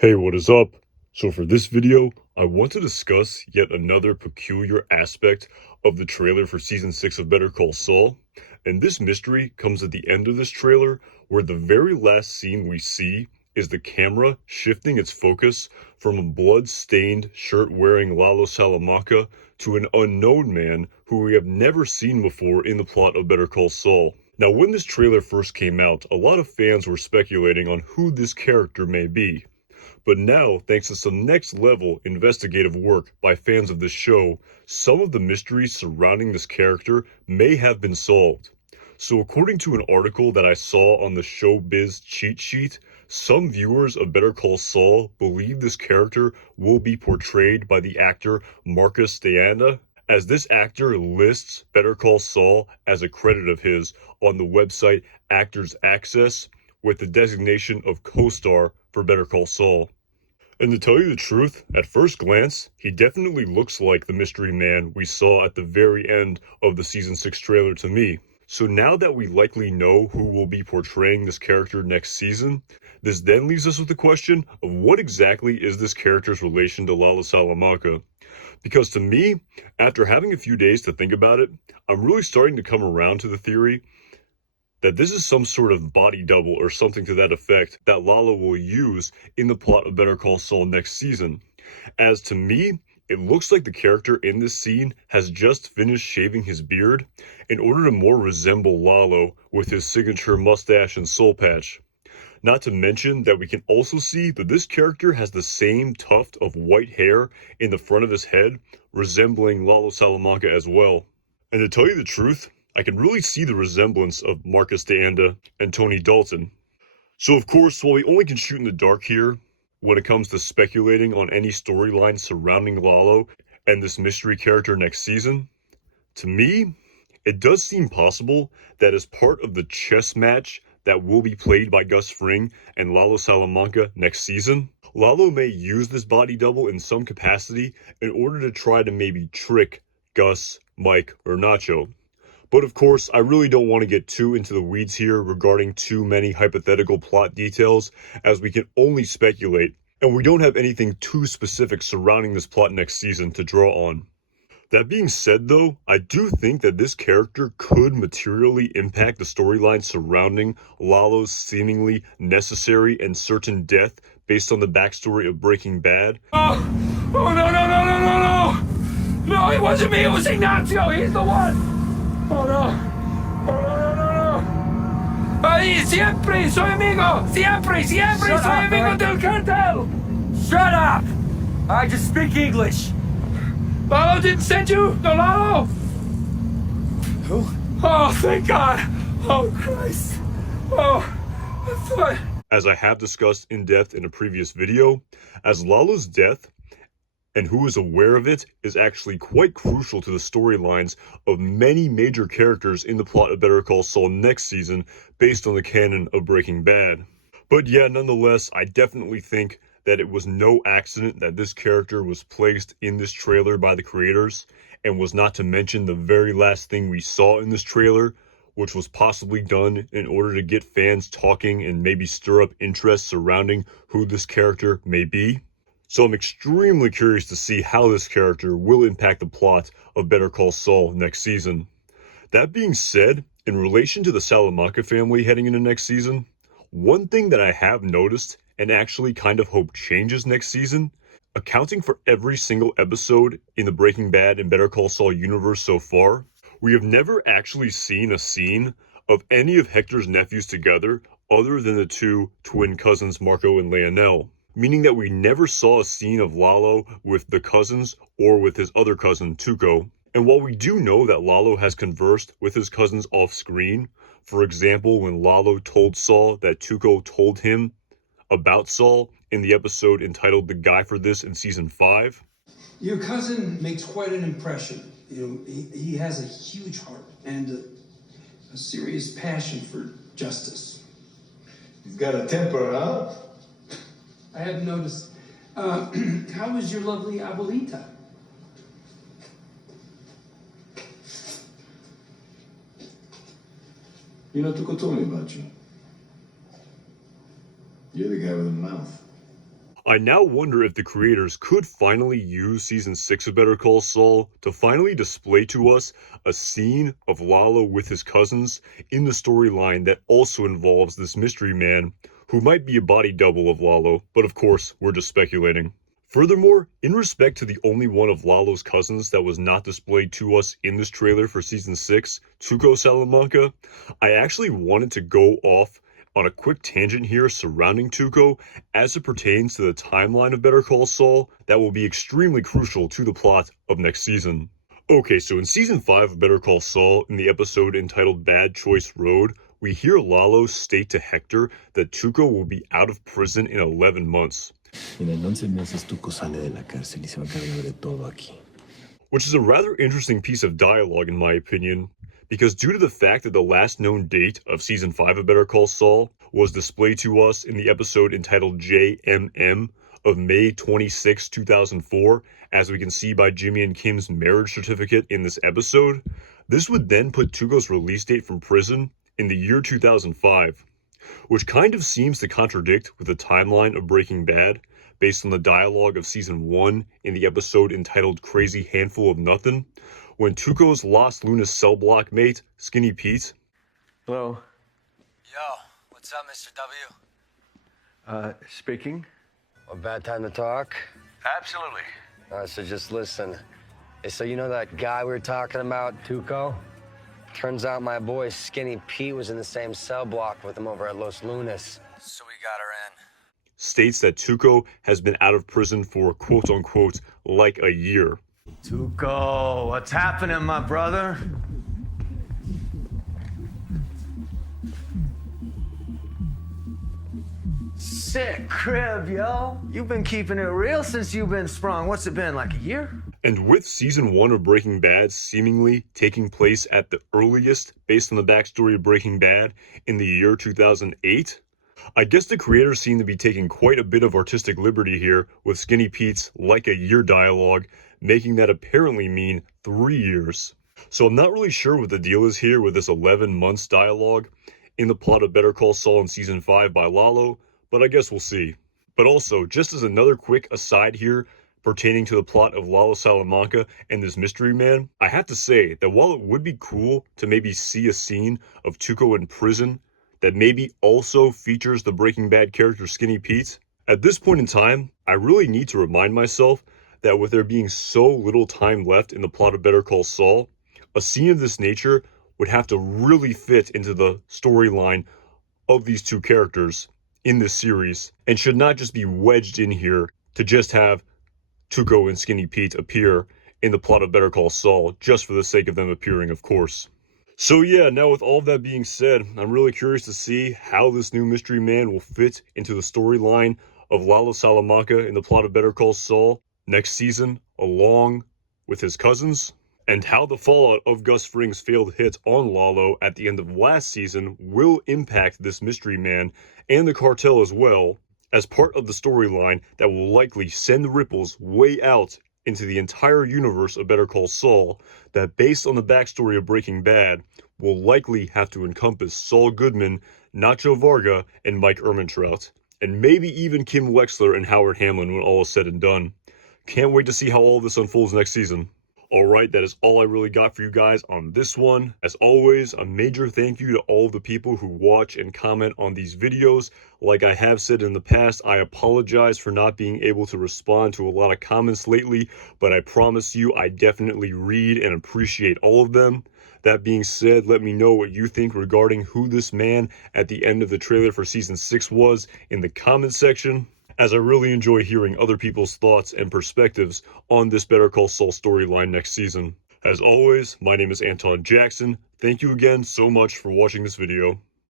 Hey, what is up? So for this video, I want to discuss yet another peculiar aspect of the trailer for Season 6 of Better Call Saul. And this mystery comes at the end of this trailer, where the very last scene we see is the camera shifting its focus from a blood-stained, shirt-wearing Lalo Salamanca to an unknown man who we have never seen before in the plot of Better Call Saul. Now, when this trailer first came out, a lot of fans were speculating on who this character may be. But now, thanks to some next level investigative work by fans of this show, some of the mysteries surrounding this character may have been solved. So according to an article that I saw on the Showbiz cheat sheet, some viewers of Better Call Saul believe this character will be portrayed by the actor Marcus Deanda, as this actor lists Better Call Saul as a credit of his on the website Actors Access with the designation of co-star for Better Call Saul. And to tell you the truth, at first glance, he definitely looks like the mystery man we saw at the very end of the Season 6 trailer to me. So now that we likely know who will be portraying this character next season, this then leaves us with the question of what exactly is this character's relation to Lalo Salamanca? Because to me, after having a few days to think about it, I'm really starting to come around to the theory that this is some sort of body double or something to that effect that Lalo will use in the plot of Better Call Saul next season. As to me, it looks like the character in this scene has just finished shaving his beard in order to more resemble Lalo with his signature mustache and soul patch. Not to mention that we can also see that this character has the same tuft of white hair in the front of his head, resembling Lalo Salamanca as well. And to tell you the truth, I can really see the resemblance of Marcus Deanda and Tony Dalton. So of course, while we only can shoot in the dark here, when it comes to speculating on any storyline surrounding Lalo and this mystery character next season, to me, it does seem possible that as part of the chess match that will be played by Gus Fring and Lalo Salamanca next season, Lalo may use this body double in some capacity in order to try to maybe trick Gus, Mike, or Nacho. But of course, I really don't want to get too into the weeds here regarding too many hypothetical plot details, as we can only speculate, and we don't have anything too specific surrounding this plot next season to draw on. That being said though, I do think that this character could materially impact the storyline surrounding Lalo's seemingly necessary and certain death based on the backstory of Breaking Bad. Oh, no, no, no, no, no, no! No, it wasn't me, it was Ignacio, he's the one! Oh no! Oh no, no, no! Ay, siempre soy amigo! Siempre soy amigo del cartel! Shut up! I just speak English. Lalo didn't send you? No, Lalo? Who? Oh, thank God! Oh, Christ! Oh, I thought... As I have discussed in depth in a previous video, as Lalo's death and who is aware of it is actually quite crucial to the storylines of many major characters in the plot of Better Call Saul next season based on the canon of Breaking Bad. But yeah, nonetheless, I definitely think that it was no accident that this character was placed in this trailer by the creators, and was not to mention the very last thing we saw in this trailer, which was possibly done in order to get fans talking and maybe stir up interest surrounding who this character may be. So I'm extremely curious to see how this character will impact the plot of Better Call Saul next season. That being said, in relation to the Salamanca family heading into next season, one thing that I have noticed and actually kind of hope changes next season, accounting for every single episode in the Breaking Bad and Better Call Saul universe so far, we have never actually seen a scene of any of Hector's nephews together other than the two twin cousins Marco and Leonel. Meaning that we never saw a scene of Lalo with the cousins or with his other cousin, Tuco. And while we do know that Lalo has conversed with his cousins off screen, for example, when Lalo told Saul that Tuco told him about Saul in the episode entitled The Guy for This in Season 5. Your cousin makes quite an impression. You know, he has a huge heart and a serious passion for justice. He's got a temper, huh? I hadn't noticed. How is your lovely abuelita? You know, Tuco told me about you. You're the guy with the mouth. I now wonder if the creators could finally use Season 6 of Better Call Saul to finally display to us a scene of Lalo with his cousins in the storyline that also involves this mystery man who might be a body double of Lalo, but of course, we're just speculating. Furthermore, in respect to the only one of Lalo's cousins that was not displayed to us in this trailer for Season 6, Lalo Salamanca, I actually wanted to go off on a quick tangent here surrounding Tuco as it pertains to the timeline of Better Call Saul that will be extremely crucial to the plot of next season. Okay, so in Season 5 of Better Call Saul, in the episode entitled Bad Choice Road, we hear Lalo state to Hector that Tuco will be out of prison in 11 months. Mira, en 11 meses Tuco sale de la cárcel y se va a encargar de todo aquí. Which is a rather interesting piece of dialogue in my opinion, because due to the fact that the last known date of Season 5 of Better Call Saul was displayed to us in the episode entitled JMM of May 26, 2004, as we can see by Jimmy and Kim's marriage certificate in this episode, this would then put Tuco's release date from prison in the year 2005. Which kind of seems to contradict with the timeline of Breaking Bad, based on the dialogue of Season 1 in the episode entitled Crazy Handful of Nothing, when Tuco's Los Lunas cell block mate, Skinny Pete... Hello? Yo, what's up, Mr. W? Speaking? A bad time to talk? Absolutely. So just listen. Hey, so you know that guy we were talking about, Tuco? Turns out my boy Skinny Pete was in the same cell block with him over at Los Lunas. So we got her in. States that Tuco has been out of prison for quote-unquote like a year. Tuco, what's happening, my brother? Sick crib, yo. You've been keeping it real since you've been sprung. What's it been, like a year? And with Season 1 of Breaking Bad seemingly taking place at the earliest, based on the backstory of Breaking Bad, in the year 2008, I guess the creators seem to be taking quite a bit of artistic liberty here with Skinny Pete's like a year dialogue, making that apparently mean 3 years. So I'm not really sure what the deal is here with this 11 months dialogue in the plot of Better Call Saul in Season 5 by Lalo, but I guess we'll see. But also, just as another quick aside here, pertaining to the plot of Lalo Salamanca and this mystery man, I have to say that while it would be cool to maybe see a scene of Tuco in prison that maybe also features the Breaking Bad character Skinny Pete, at this point in time, I really need to remind myself that with there being so little time left in the plot of Better Call Saul, a scene of this nature would have to really fit into the storyline of these two characters in this series, and should not just be wedged in here to just have Tuco and Skinny Pete appear in the plot of Better Call Saul, just for the sake of them appearing, of course. So yeah, now with all of that being said, I'm really curious to see how this new mystery man will fit into the storyline of Lalo Salamanca in the plot of Better Call Saul next season, along with his cousins, and how the fallout of Gus Fring's failed hit on Lalo at the end of last season will impact this mystery man and the cartel as well, as part of the storyline that will likely send ripples way out into the entire universe of Better Call Saul, that based on the backstory of Breaking Bad, will likely have to encompass Saul Goodman, Nacho Varga, and Mike Ehrmantraut, and maybe even Kim Wexler and Howard Hamlin when all is said and done. Can't wait to see how all of this unfolds next season. Alright, that is all I really got for you guys on this one. As always, a major thank you to all of the people who watch and comment on these videos. Like I have said in the past, I apologize for not being able to respond to a lot of comments lately, but I promise you I definitely read and appreciate all of them. That being said, let me know what you think regarding who this man at the end of the trailer for Season 6 was in the comment section, as I really enjoy hearing other people's thoughts and perspectives on this Better Call Saul storyline next season. As always, my name is Anton Jackson. Thank you again so much for watching this video.